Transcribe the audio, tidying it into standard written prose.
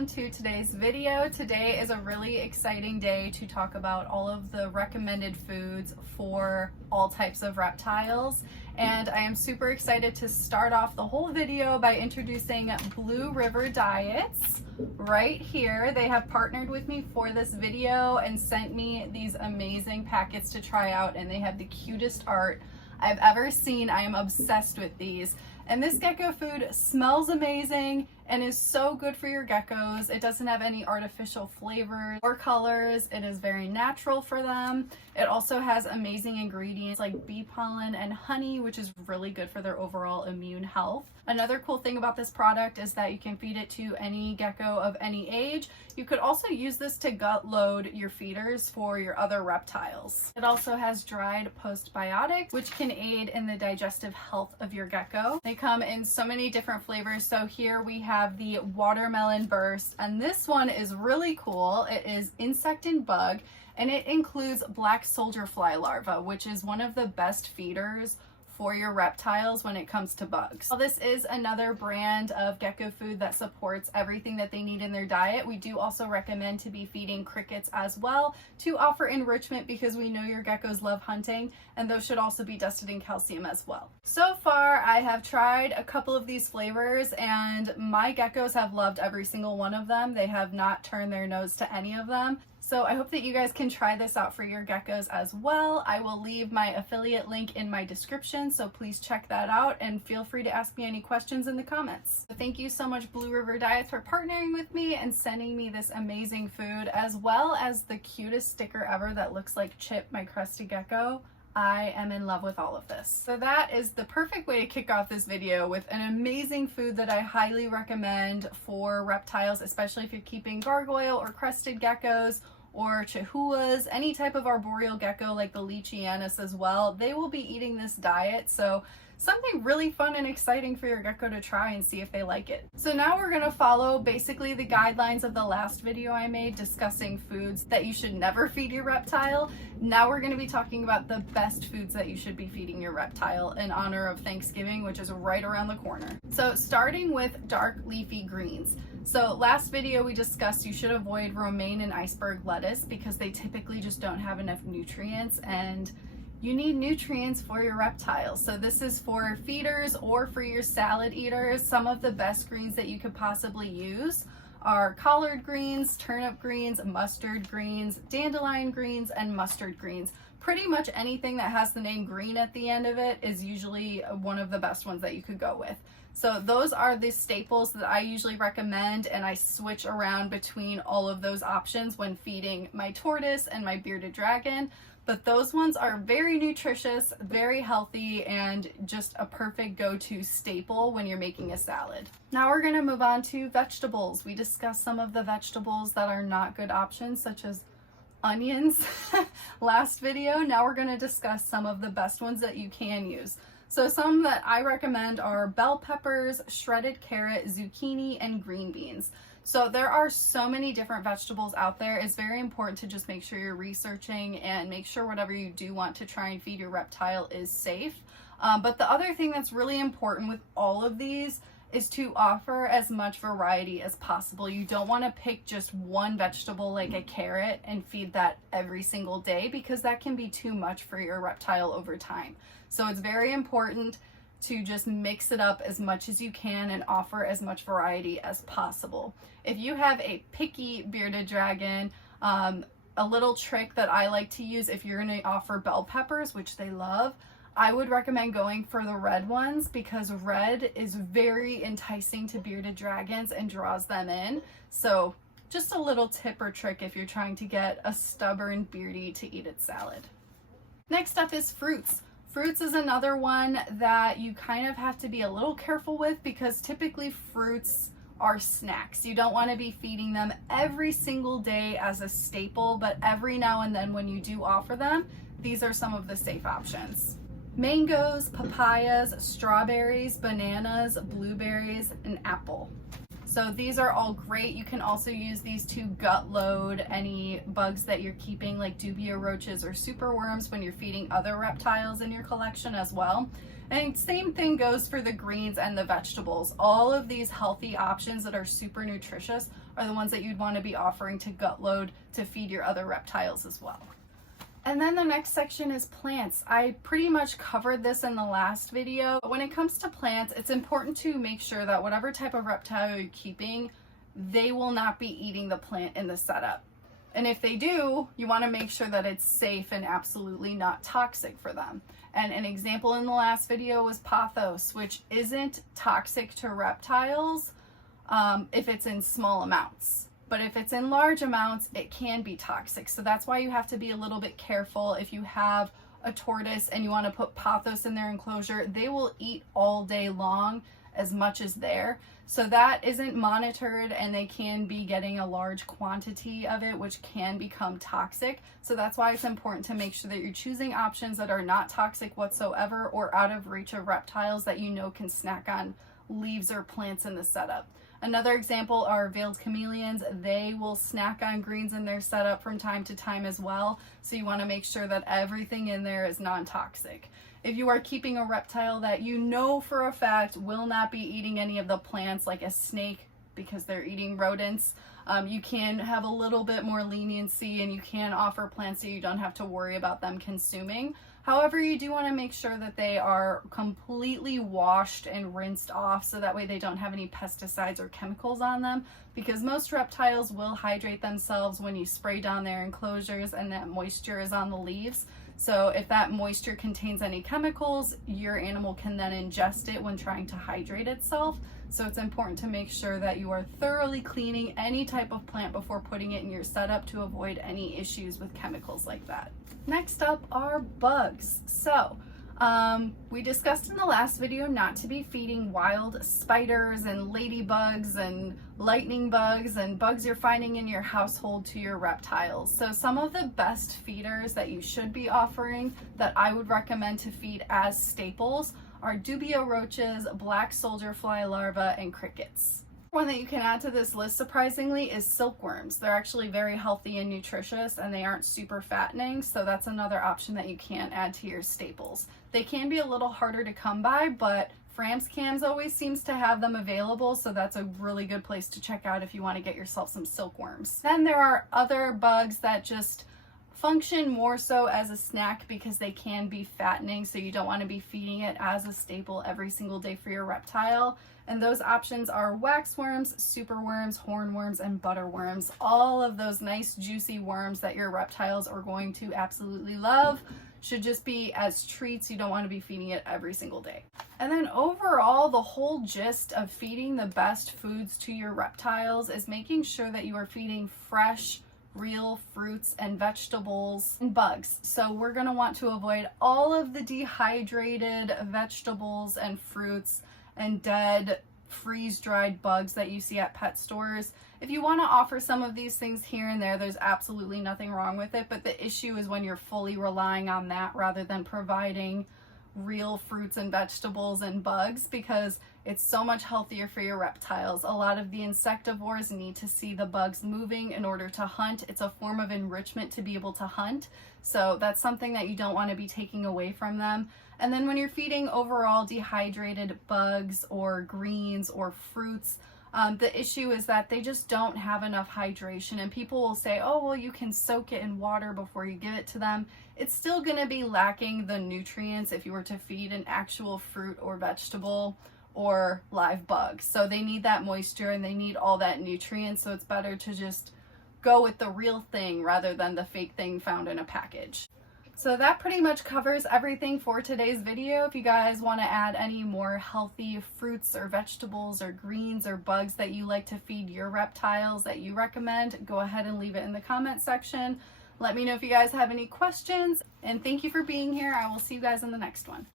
welcome to today's video. Today is a really exciting day to talk about all of the recommended foods for all types of reptiles. And I am super excited to start off the whole video by introducing Blue River Diets right here. They have partnered with me for this video and sent me these amazing packets to try out, and they have the cutest art I've ever seen. I am obsessed with these. And this gecko food smells amazing and is so good for your geckos. It doesn't have any artificial flavors or colors. It is very natural for them. It also has amazing ingredients like bee pollen and honey, which is really good for their overall immune health. Another cool thing about this product is that you can feed it to any gecko of any age. You could also use this to gut load your feeders for your other reptiles. It also has dried postbiotics, which can aid in the digestive health of your gecko. They come in so many different flavors. So here we have the watermelon burst, and this one is really cool. It is insect and bug, and it includes black soldier fly larva, which is one of the best feeders for your reptiles when it comes to bugs. Well, this is another brand of gecko food that supports everything that they need in their diet. We do also recommend to be feeding crickets as well to offer enrichment, because we know your geckos love hunting, and those should also be dusted in calcium as well. So far, I have tried a couple of these flavors, and my geckos have loved every single one of them. They have not turned their nose to any of them. So I hope that you guys can try this out for your geckos as well. I will leave my affiliate link in my description, so please check that out and feel free to ask me any questions in the comments. So thank you so much, Blue River Diets, for partnering with me and sending me this amazing food, as well as the cutest sticker ever that looks like Chip, my crested gecko. I am in love with all of this. So that is the perfect way to kick off this video, with an amazing food that I highly recommend for reptiles, especially if you're keeping gargoyle or crested geckos or chihuahuas, any type of arboreal gecko like the Leachianus as well. They will be eating this diet, so something really fun and exciting for your gecko to try and see if they like it. So now we're gonna follow basically the guidelines of the last video I made discussing foods that you should never feed your reptile. Now we're gonna be talking about the best foods that you should be feeding your reptile in honor of Thanksgiving, which is right around the corner. So starting with dark leafy greens. So last video we discussed you should avoid romaine and iceberg lettuce because they typically just don't have enough nutrients, and you need nutrients for your reptiles. So this is for feeders or for your salad eaters. Some of the best greens that you could possibly use are collard greens, turnip greens, mustard greens, dandelion greens, and mustard greens. Pretty much anything that has the name green at the end of it is usually one of the best ones that you could go with. So those are the staples that I usually recommend, and I switch around between all of those options when feeding my tortoise and my bearded dragon. But those ones are very nutritious, very healthy, and just a perfect go-to staple when you're making a salad. Now we're gonna move on to vegetables. We discussed some of the vegetables that are not good options, such as onions last video. Now we're gonna discuss some of the best ones that you can use. So some that I recommend are bell peppers, shredded carrot, zucchini, and green beans. So there are so many different vegetables out there. It's very important to just make sure you're researching and make sure whatever you do want to try and feed your reptile is safe. But the other thing that's really important with all of these is to offer as much variety as possible. You don't want to pick just one vegetable like a carrot and feed that every single day, because that can be too much for your reptile over time. So it's very important to just mix it up as much as you can and offer as much variety as possible. If you have a picky bearded dragon, a little trick that I like to use if you're going to offer bell peppers, which they love, I would recommend going for the red ones, because red is very enticing to bearded dragons and draws them in. So just a little tip or trick if you're trying to get a stubborn beardy to eat its salad. Next up is fruits. Fruits is another one that you kind of have to be a little careful with, because typically fruits are snacks. You don't want to be feeding them every single day as a staple, but every now and then when you do offer them, these are some of the safe options. Mangoes, papayas, strawberries, bananas, blueberries, and apple. So these are all great. You can also use these to gut load any bugs that you're keeping, like dubia roaches or superworms, when you're feeding other reptiles in your collection as well. And same thing goes for the greens and the vegetables. All of these healthy options that are super nutritious are the ones that you'd want to be offering to gut load to feed your other reptiles as well. And then the next section is plants. I pretty much covered this in the last video. But when it comes to plants, it's important to make sure that whatever type of reptile you're keeping, they will not be eating the plant in the setup. And if they do, you want to make sure that it's safe and absolutely not toxic for them. And an example in the last video was pothos, which isn't toxic to reptiles if it's in small amounts. But if it's in large amounts, it can be toxic. So that's why you have to be a little bit careful. If you have a tortoise and you want to put pothos in their enclosure, they will eat all day long as much as there. So that isn't monitored, and they can be getting a large quantity of it, which can become toxic. So that's why it's important to make sure that you're choosing options that are not toxic whatsoever or out of reach of reptiles that you know can snack on leaves or plants in the setup. Another example are veiled chameleons. They will snack on greens in their setup from time to time as well. So you want to make sure that everything in there is non-toxic. If you are keeping a reptile that you know for a fact will not be eating any of the plants, like a snake, because they're eating rodents, you can have a little bit more leniency and you can offer plants so you don't have to worry about them consuming. However, you do want to make sure that they are completely washed and rinsed off so that way they don't have any pesticides or chemicals on them, because most reptiles will hydrate themselves when you spray down their enclosures and that moisture is on the leaves. So if that moisture contains any chemicals, your animal can then ingest it when trying to hydrate itself. So it's important to make sure that you are thoroughly cleaning any type of plant before putting it in your setup to avoid any issues with chemicals like that. Next up are bugs. So we discussed in the last video not to be feeding wild spiders and ladybugs and lightning bugs and bugs you're finding in your household to your reptiles. So some of the best feeders that you should be offering that I would recommend to feed as staples are dubia roaches, black soldier fly larvae, and crickets. One that you can add to this list, surprisingly, is silkworms. They're actually very healthy and nutritious, and they aren't super fattening, so that's another option that you can add to your staples. They can be a little harder to come by, but Fram's Cams always seems to have them available, so that's a really good place to check out if you want to get yourself some silkworms. Then there are other bugs that just function more so as a snack because they can be fattening, so you don't want to be feeding it as a staple every single day for your reptile. And those options are waxworms, superworms, hornworms, and butterworms. All of those nice juicy worms that your reptiles are going to absolutely love should just be as treats. You don't want to be feeding it every single day. And then overall, the whole gist of feeding the best foods to your reptiles is making sure that you are feeding fresh, real fruits and vegetables and bugs. So we're going to want to avoid all of the dehydrated vegetables and fruits and dead freeze-dried bugs that you see at pet stores. If you want to offer some of these things here and there, there's absolutely nothing wrong with it, but the issue is when you're fully relying on that rather than providing real fruits and vegetables and bugs, because it's so much healthier for your reptiles. A lot of the insectivores need to see the bugs moving in order to hunt. It's a form of enrichment to be able to hunt, so that's something that you don't want to be taking away from them. And then when you're feeding overall dehydrated bugs or greens or fruits, the issue is that they just don't have enough hydration, and people will say, oh, well, you can soak it in water before you give it to them. It's still going to be lacking the nutrients if you were to feed an actual fruit or vegetable or live bug. So they need that moisture and they need all that nutrients, so it's better to just go with the real thing rather than the fake thing found in a package. So that pretty much covers everything for today's video. If you guys want to add any more healthy fruits or vegetables or greens or bugs that you like to feed your reptiles that you recommend, go ahead and leave it in the comment section. Let me know if you guys have any questions, and thank you for being here. I will see you guys in the next one.